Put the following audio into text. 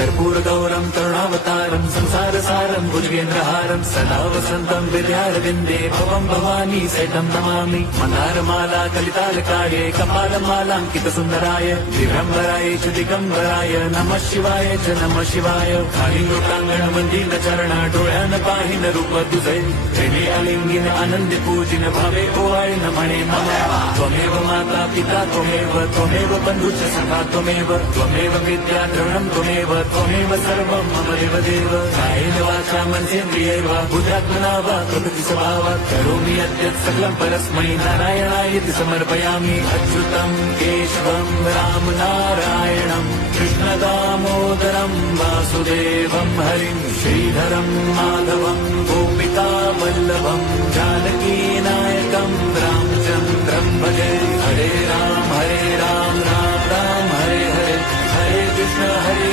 कर्पूरगौरं करुणावतारं संसारसारं भुजगेन्द्रहारं सदा वसन्तं विद्यारविन्दे भवं भवानी सैतं नमामि। मन्दारमाला कलितालकाये कपालमालाङ्कितसुन्दराय दिगम्बराय च दिगम्बराय नमः शिवाय च नमः शिवाय। कालिङ्गोटाङ्गण मंदिर चरण डोळ्यान पाहिन रूप तुझे प्रेमे अलिंगिन आनंद पूजिन भावे ओवाळीन म्हणे मम त्वमेव माता पिता त्वमेव बंधुश्च सखा त्वमेव विद्या द्रविणं त्वमेव सर्वं मम देव कायेन वाचा मनसेन्द्रियैर् वा बुद्ध्यात्मना वा प्रकृति स्वभावात् करोमि यद्यत् सकलं परस्मै नारायणायति समर्पयामि। अच्युतं केशवं राम नारायणं कृष्णदामोदरं वासुदेवं हरिं श्रीधरं माधवं गोपिका वल्लभं जानकीनायकं रामचन्द्रं भजे। हरे राम राम राम हरे हरे, हरे कृष्ण हरे